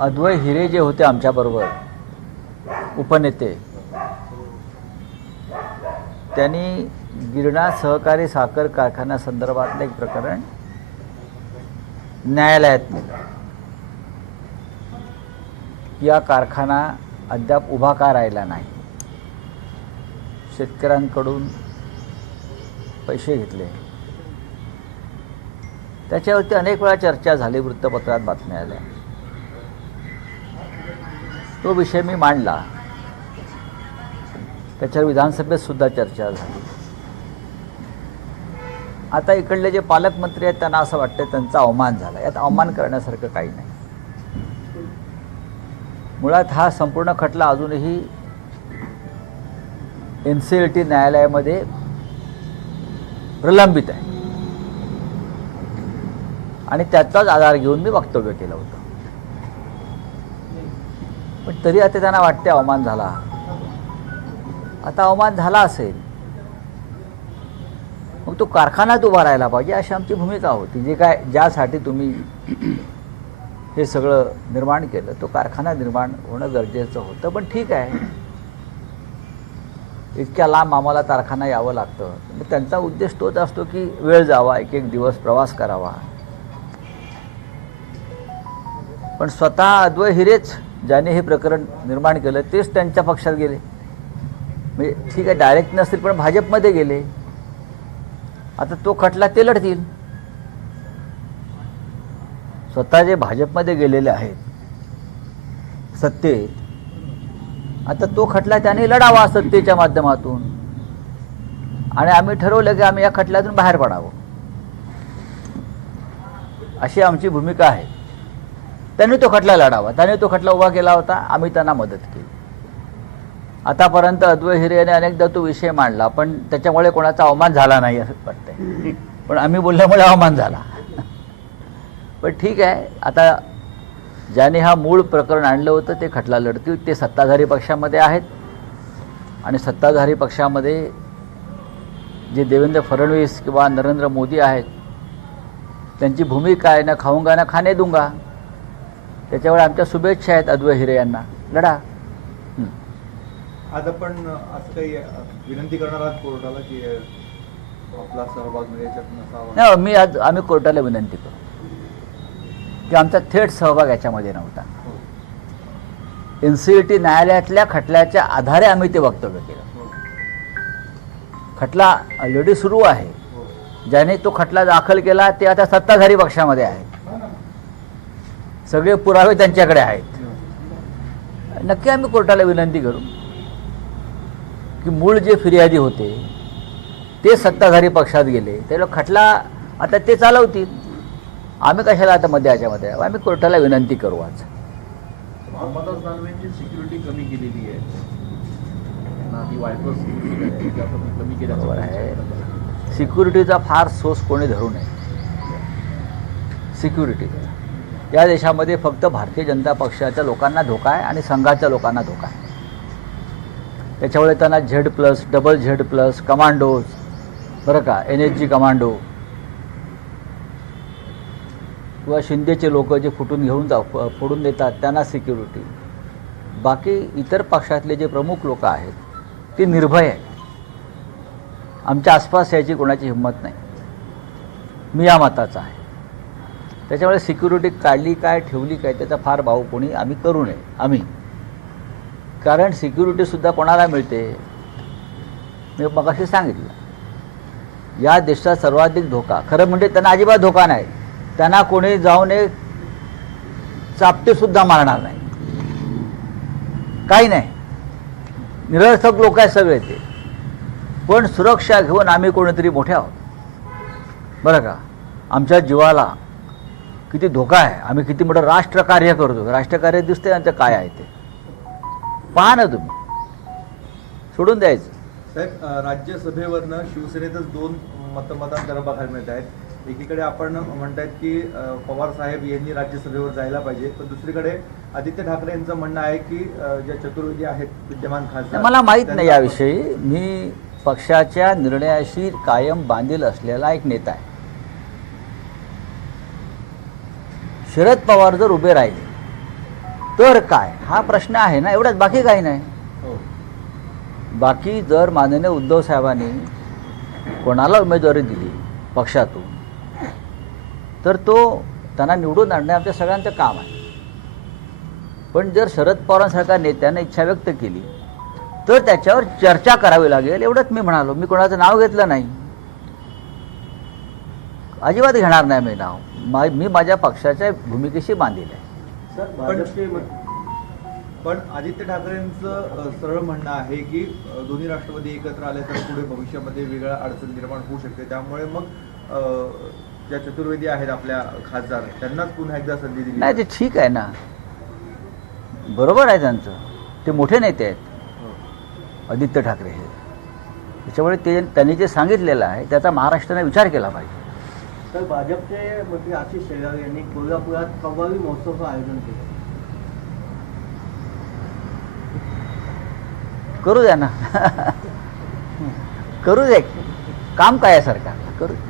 अद्वै हिरे जे होते आमच्याबरोबर उपनेते, त्यांनी गिरणा सहकारी साखर कारखान्यासंदर्भातलं एक प्रकरण न्यायालयात नेलं. या कारखाना अद्याप उभा का राहिला नाही, शेतकऱ्यांकडून पैसे घेतले, त्याच्यावरती अनेक वेळा चर्चा झाली, वृत्तपत्रात बातम्या आल्या. तो विषय मी मांडला, त्याच्यावर विधानसभेत सुद्धा चर्चा झाली. आता इकडले जे पालकमंत्री आहेत त्यांना असं वाटतं त्यांचा अवमान झाला. यात अवमान करण्यासारखं काही नाही. मुळात हा संपूर्ण खटला अजूनही NCLT न्यायालयामध्ये प्रलंबित आहे आणि त्याचाच आधार घेऊन मी वक्तव्य केलं होतं. पण तरी आता त्यांना वाटते अवमान झाला. आता अवमान झाला असेल मग तो कारखानाच उभा राहायला पाहिजे अशी आमची भूमिका होती. जे काय ज्यासाठी तुम्ही हे सगळं निर्माण केलं तो कारखाना निर्माण होणं गरजेचं होतं. पण ठीक आहे, इतक्या लांब आम्हाला कारखाना यावं लागतं. मग त्यांचा उद्देश तोच असतो की वेळ जावा, एक एक दिवस प्रवास करावा. पण स्वतः अद्वै हिरेच ज्याने हे प्रकरण निर्माण केलं तेच त्यांच्या पक्षात गेले. म्हणजे ठीक आहे, डायरेक्ट नसतील पण भाजपमध्ये गेले. आता तो खटला ते लढतील. स्वतः जे भाजपमध्ये गेलेले आहेत सत्तेत, आता तो खटला त्याने लढावा सत्तेच्या माध्यमातून. आणि आम्ही ठरवलं की आम्ही या खटल्यातून बाहेर पडावं, अशी आमची भूमिका आहे. त्यांनी तो खटला लढावा, त्याने तो खटला उभा केला होता, आम्ही त्यांना मदत केली. आतापर्यंत अद्वै हिरे यांनी अनेकदा तो विषय मांडला, पण त्याच्यामुळे कोणाचा अवमान झाला नाही असं वाटतंय. पण आम्ही बोलल्यामुळे अवमान झाला. पण ठीक आहे, आता ज्याने हा मूळ प्रकरण आणलं होतं ते खटला लढतील. ते सत्ताधारी पक्षामध्ये आहेत आणि सत्ताधारी पक्षामध्ये जे देवेंद्र फडणवीस किंवा नरेंद्र मोदी आहेत त्यांची भूमिका आहे ना खाऊंगा ना खाने दूंगा. त्याच्यावर आमच्या शुभेच्छा आहेत अद्वै हिरे यांना. लढा. आज आपण असं काही विनंती करणार आहात कोर्टाला की आपला सहभाग याच्यात नसावा? नाही, आम्ही कोर्टाला विनंती करू की आमचा थेट सहभाग याच्यामध्ये नव्हता. NCLT न्यायालयातल्या खटल्याच्या आधारे आम्ही ते वक्तव्य केलं. खटला ऑलरेडी सुरू आहे. ज्याने तो खटला दाखल केला ते आता सत्ताधारी पक्षामध्ये आहेत. सगळे पुरावे त्यांच्याकडे आहेत. नक्की आम्ही कोर्टाला विनंती करू की मूळ जे फिर्यादी होते ते सत्ताधारी पक्षात गेले, ते खटला आता ते चालवतील. आम्ही कशाला आता मध्ये याच्यामध्ये आम्ही कोर्टाला विनंती करू. आज अंबादास दानवेंची सिक्युरिटी कमी केलेली आहे ना, ती वायपर कमी केल्याचं आहे. सिक्युरिटीचा फार सोर्स कोणी धरू नये. सिक्युरिटी या देशामध्ये फक्त भारतीय जनता पक्षाच्या लोकांना धोका आहे आणि संघाच्या लोकांना धोका आहे. त्याच्यामुळे त्यांना Z+, डबल Z+, कमांडोज, बरं का, NSG कमांडो किंवा शिंदेचे लोक जे फुटून घेऊन फोडून देतात त्यांना सिक्युरिटी. बाकी इतर पक्षातले जे प्रमुख लोक आहेत ते निर्भय आहेत. आमच्या आसपास याची कोणाची हिंमत नाही. मी या मताचा आहे. त्याच्यामुळे सिक्युरिटी काढली काय ठेवली काय त्याचा फार भाव कोणी आम्ही करू नये. आम्ही कारण सिक्युरिटीसुद्धा कोणाला मिळते मी मगाशी सांगितलं. या देशात सर्वाधिक धोका, खरं म्हणजे त्यांना अजिबात धोका नाही. त्यांना कोणी जाऊन एक चापटीसुद्धा मारणार नाही, काही नाही. निरर्थक लोक आहेत सगळे ते. पण सुरक्षा घेऊन आम्ही कोणीतरी मोठे आहोत, बरं का. आमच्या जीवाला किती धोका आहे. आम्ही किती मोठं राष्ट्रकार्य करतो. राष्ट्रकार्य दिसते आमचं काय आहे ते पहा ना तुम्ही. सोडून द्यायचं. साहेब, राज्यसभेवरनं शिवसेनेतच 2 मतदान बघायला मिळत आहेत. एकीकडे आपण म्हणतायत की पवार साहेब यांनी राज्यसभेवर जायला पाहिजे, पण दुसरीकडे आदित्य ठाकरे यांचं म्हणणं आहे की ज्या चतुर्वेदी आहेत विद्यमान खासदार, मला माहीत नाही याविषयी. मी पक्षाच्या निर्णयाशी कायम बांधील असलेला एक नेता आहे. शरद पवार जर उभे राहिले तर काय हा प्रश्न आहे ना, एवढाच, बाकी काही नाही. हो. बाकी जर माननीय उद्धव साहेबांनी कोणाला उमेदवारी दिली पक्षातून तर तो त्यांना निवडून आणणे आमच्या सगळ्यांचं काम आहे. पण जर शरद पवारांसारख्या नेत्याने इच्छा व्यक्त केली तर त्याच्यावर चर्चा करावी लागेल, एवढंच मी म्हणालो. मी कोणाचं नाव घेतलं नाही, अजिबात घेणार नाही मी नाव. मी माझ्या पक्षाच्या भूमिकेशी बांधील आहे. पण आदित्य ठाकरेंचं सरळ म्हणणं आहे की दोन्ही राष्ट्रवादी एकत्र आले तर पुढे भविष्यामध्ये वेगळ्या अडचण निर्माण होऊ शकते, त्यामुळे मग ज्या चतुर्वेदी आहेत आपल्या खासदार त्यांनाच पुन्हा एकदा संधी दिली. नाही, ते ठीक आहे ना, बरोबर आहे त्यांचं. ते मोठे नेते आहेत आदित्य ठाकरे हे, त्याच्यामुळे त्यांनी जे सांगितलेलं आहे त्याचा महाराष्ट्राने विचार केला पाहिजे. तर भाजपचे मंत्री आशिष शेलार यांनी कोल्हापुरात कव्वाली महोत्सवाचं आयोजन केलं. करू द्या ना करू दे, काम काय आहे सरकारला, करू दे.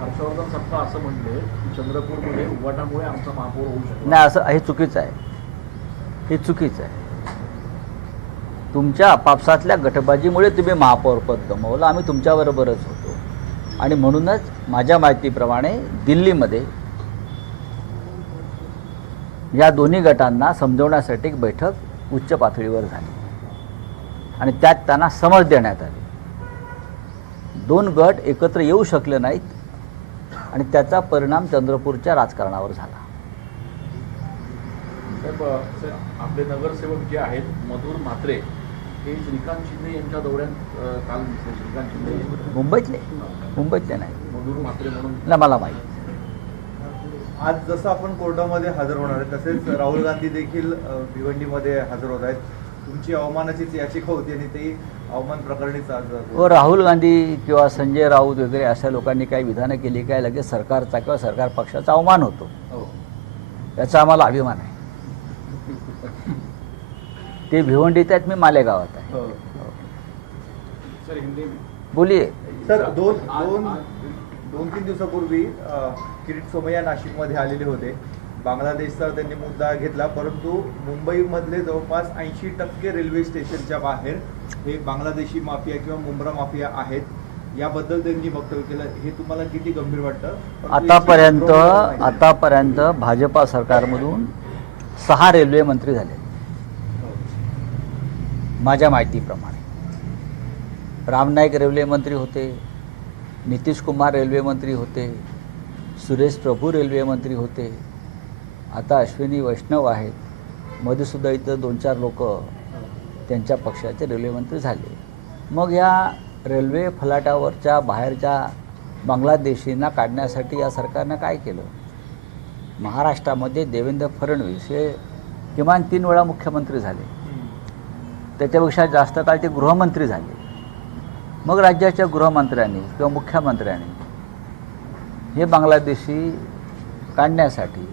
हर्षवर्धन सत्ता असं म्हणले की चंद्रपूरमध्ये उभाटामुळे आमचा महापौर होऊ शकतो. नाही, असं हे चुकीचं आहे, हे चुकीचं आहे. तुमच्या आपापसातल्या गटबाजीमुळे तुम्ही महापौरपद गमावलं. आम्ही तुमच्याबरोबरच होतो आणि म्हणूनच माझ्या माहितीप्रमाणे दिल्लीमध्ये या दोन्ही गटांना समजवण्यासाठी एक बैठक उच्च पातळीवर झाली आणि त्यात त्यांना समज देण्यात आली. दोन गट एकत्र येऊ शकले नाहीत आणि त्याचा परिणाम चंद्रपूरच्या राजकारणावर झाला. साहेब, आपले नगरसेवक जे आहेत मधुर म्हात्रे हे श्रीकांत शिंदे यांच्या दौऱ्यात काल दिसले. श्रीकांत शिंदे मुंबईतले नाही, मधुर म्हात्रे म्हणून ना मला माहिती. आज जसं आपण कोर्टामध्ये हजर होणार आहे तसेच राहुल गांधी देखील भिवंडीमध्ये हजर होत आहेत. तुमची अवमानाचीच याचिका होती आणि ती अवमान प्रकरणीच आज व राहुल गांधी किंवा संजय राऊत वगैरे अशा लोकांनी काही विधानं केली काय लगेच सरकारचा किंवा सरकार पक्षाचा अवमान होतो, हो. याचा आम्हाला अभिमान आहे. ते भिवंडीत आहेत, मी मालेगावात आहे. हो. सर हिंदी बोलिये. सर दोन तीन दिवसापूर्वी किरीट सोमय्या नाशिकमध्ये आलेले होते. बांगलादेशचा त्यांनी मुद्दा घेतला, परंतु मुंबईमधले जवळपास 80% रेल्वे स्टेशनच्या बाहेर हे बांगलादेशी माफिया किंवा मुंब्रा माफिया आहेत. याबद्दल त्यांनी वक्तव्य केलं. हे तुम्हाला किती गंभीर वाटतं? आतापर्यंत भाजपा सरकारमधून 6 रेल्वे मंत्री झाले माझ्या माहितीप्रमाणे. राम नाईक रेल्वे मंत्री होते, नितीश कुमार रेल्वे मंत्री होते, सुरेश प्रभू रेल्वे मंत्री होते, आता अश्विनी वैष्णव आहेत, मध्येसुद्धा इथं 2-4 लोक त्यांच्या पक्षाचे रेल्वे मंत्री झाले. मग या रेल्वे फलाटावरच्या बाहेरच्या बांगलादेशींना काढण्यासाठी या सरकारनं काय केलं? महाराष्ट्रामध्ये देवेंद्र फडणवीस हे किमान 3 वेळा मुख्यमंत्री झाले, त्याच्यापेक्षा जास्त काळ ते गृहमंत्री झाले. मग राज्याच्या गृहमंत्र्यांनी किंवा मुख्यमंत्र्यांनी हे बांगलादेशी काढण्यासाठी,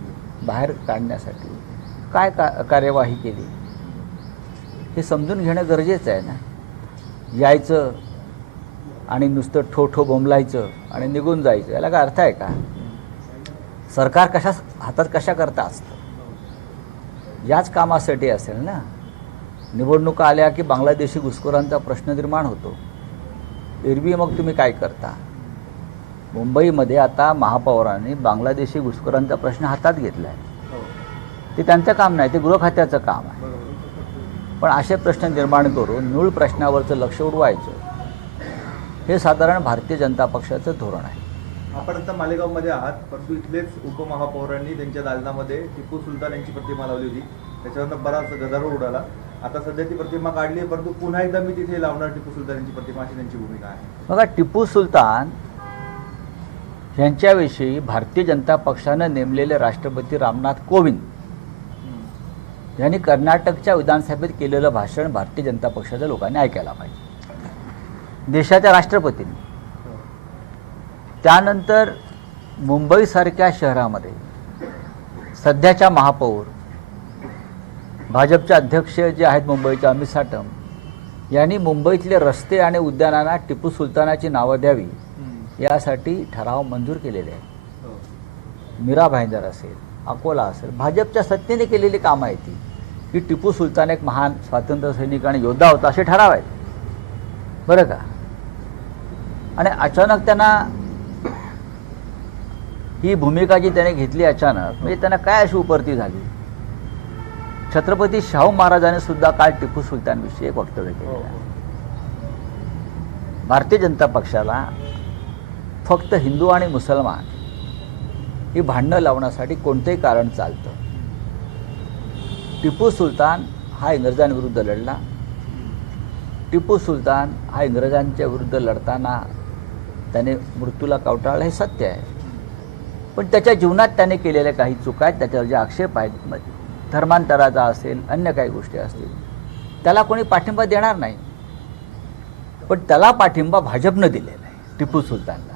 बाहेर काढण्यासाठी काय कार्यवाही केली हे समजून घेणं गरजेचं आहे ना. यायचं आणि नुसतं ठो बोंबलायचं आणि निघून जायचं, याला काय अर्थ आहे का? सरकार हातात कशा करता असतं? याच कामासाठी असेल ना. निवडणुका आल्या की बांगलादेशी घुसखोरांचा प्रश्न निर्माण होतो. एरवी मग तुम्ही काय करता? मुंबईमध्ये आता महापौरांनी बांगलादेशी घुसखोरांचा प्रश्न हातात घेतला आहे. ते त्यांचं काम नाही, ते गृह खात्याचं काम आहे. पण असे प्रश्न निर्माण करून मूळ प्रश्नावरचं लक्ष उडवायचं हे साधारण भारतीय जनता पक्षाचं धोरण आहे. आपण आता मालेगावमध्ये आहात, परंतु इथलेच उपमहापौरांनी त्यांच्या दालनामध्ये टिपू सुलतान यांची प्रतिमा लावली होती. त्याच्यावरनं बराच गदारोळ उडाला. आता सध्या ती प्रतिमा काढली आहे, परंतु पुन्हा एकदा मी तिथे लावणार टिपू सुलतान यांची प्रतिमा, अशी त्यांची भूमिका आहे. बघा, टिपू सुलतान यांच्याविषयी भारतीय जनता पक्षानं नेमलेले राष्ट्रपती रामनाथ कोविंद यांनी कर्नाटकच्या विधानसभेत केलेलं भाषण भारतीय जनता पक्षाच्या लोकांनी ऐकायला पाहिजे, देशाच्या राष्ट्रपतींनी. त्यानंतर मुंबईसारख्या शहरामध्ये सध्याच्या महापौर भाजपचे अध्यक्ष जे आहेत मुंबईचे अमित साटम यांनी मुंबईतले रस्ते आणि उद्यानांना टिपू सुलतानाची नावं द्यावी यासाठी ठराव मंजूर केलेले आहेत. मीरा भाईंदर असेल, अकोला असेल, भाजपच्या सत्तेने केलेली कामं आहे ती, की टिपू सुलतान एक महान स्वातंत्र्य सैनिक आणि योद्धा होता असे ठरावायचे बरं का. आणि अचानक त्यांना ही भूमिका जी त्याने घेतली अचानक, म्हणजे त्यांना काय अशी उपरती झाली. छत्रपती शाहू महाराजांनी सुद्धा काल टिपू सुलतानविषयी एक वक्तव्य केलं. भारतीय जनता पक्षाला फक्त हिंदू आणि मुसलमान ही भांडणं लावण्यासाठी कोणतेही कारण चालतं. टिपू सुलतान हा इंग्रजांविरुद्ध लढला. टिपू सुलतान हा इंग्रजांच्या विरुद्ध लढताना त्याने मृत्यूला कवटाळलं, हे सत्य आहे. पण त्याच्या जीवनात त्याने केलेल्या काही चुका आहेत, त्याच्यावर जे आक्षेप आहेत, धर्मांतराचा असेल, अन्य काही गोष्टी असतील, त्याला कोणी पाठिंबा देणार नाही. पण त्याला पाठिंबा भाजपनं दिलेला आहे, टिपू सुलतानला.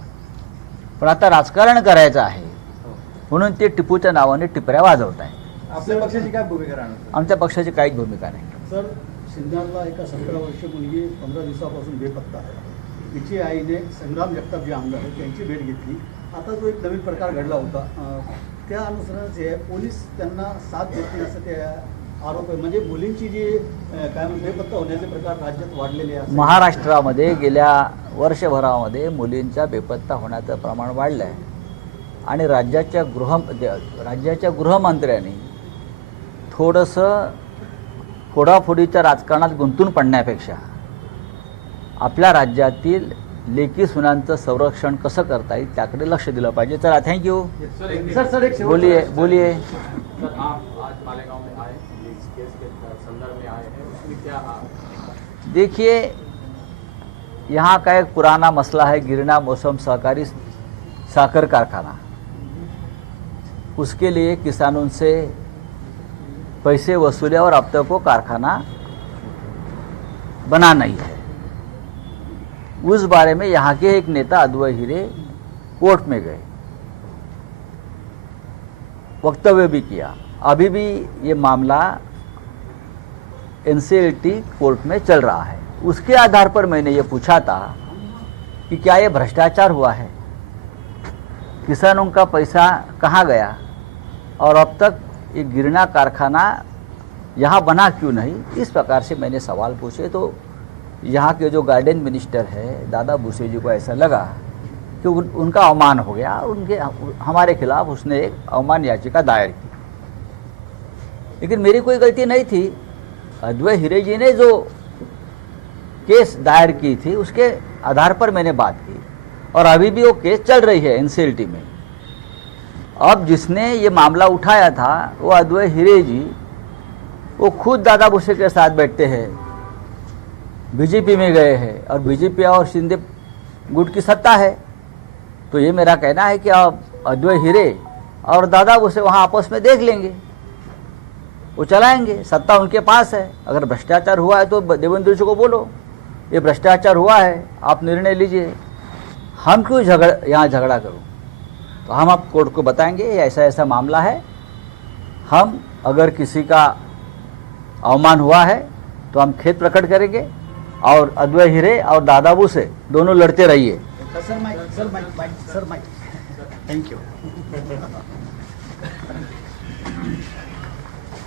पण आता राजकारण करायचं आहे म्हणून ते टिपूच्या नावाने टिपऱ्या वाजवत आहेत. आपल्या पक्षाची काय भूमिका राहणार? आमच्या पक्षाची काहीच भूमिका नाही. सर, सिन्नरला एका 17 वर्षीय मुलगी 15 दिवसापासून बेपत्ता आहे. तिची आईने संग्राम जगताप जे आमदार आहेत त्यांची भेट घेतली. आता जो एक नवीन प्रकार घडला होता, त्या अनुसरणाचे पोलीस त्यांना साथ देत नाही असं ते आरोप आहे. म्हणजे मुलींची जी काय म्हणते बेपत्ता होण्याचे प्रकार राज्यात वाढलेले आहे. महाराष्ट्रामध्ये गेल्या वर्षभरामध्ये मुलींचा बेपत्ता होण्याचं प्रमाण वाढलं आहे. आणि राज्याच्या गृहमंत्र्यांनी थोडंसं फोडाफोडीच्या राजकारणात गुंतून पडण्यापेक्षा आपल्या राज्यातील लेकी सुनांचं संरक्षण कसं करता येईल त्याकडे लक्ष दिलं पाहिजे. चला, थँक्यू. सर एक सर एक शेवटचा बोलिए प्रश्न. बोलिए. सर, आप आज मालेगांव में आए, इस केस के संदर्भ में आए हैं, उसमें क्या देखिए, यहाँ का एक पुराना मसला है गिरना मौसम सहकारी साकर कारखाना. उसके लिए किसानों से पैसे वसूले और अब तक वो कारखाना बना नहीं है. उस बारे में यहाँ के एक नेता अद्वैय हीरे कोर्ट में गए, वक्तव्य भी किया. अभी भी ये मामला NCLT कोर्ट में चल रहा है. उसके आधार पर मैंने ये पूछा था कि क्या ये भ्रष्टाचार हुआ है, किसानों का पैसा कहाँ गया और अब तक ये गिरना कारखाना यहाँ बना क्यों नहीं. इस प्रकार से मैंने सवाल पूछे. तो यहाँ के जो गार्डन मिनिस्टर है दादा भूसे जी को ऐसा लगा कि उनका अवमान हो गया. उनके हमारे खिलाफ उसने एक अवमान याचिका दायर की. लेकिन मेरी कोई गलती नहीं थी. अद्वैय हीरे जी ने जो केस दायर की थी उसके आधार पर मैंने बात की और अभी भी वो केस चल रही है NCLT में. अब जिसने ये मामला उठाया था वो अद्वैय हीरे जी, वो खुद दादा भूसे के साथ बैठते हैं, बीजेपी में गए हैं और बीजेपी और शिंदे गुट की सत्ता है. तो ये मेरा कहना है कि अब अद्वैय हीरे और दादा भूसे वहाँ आपस में देख लेंगे, वो चलाएंगे, सत्ता उनके पास है. अगर भ्रष्टाचार हुआ है तो देवेंद्र जी को बोलो ये भ्रष्टाचार हुआ है, आप निर्णय लीजिए, हम क्यों यहाँ झगड़ा करूँ. तो हम आप कोर्ट को बताएंगे ऐसा ऐसा मामला है, हम अगर किसी का अवमान हुआ है तो हम खेद प्रकट करेंगे और अद्वैय हीरे और दादा भूसे दोनों लड़ते रहिए. Sir mic thank you.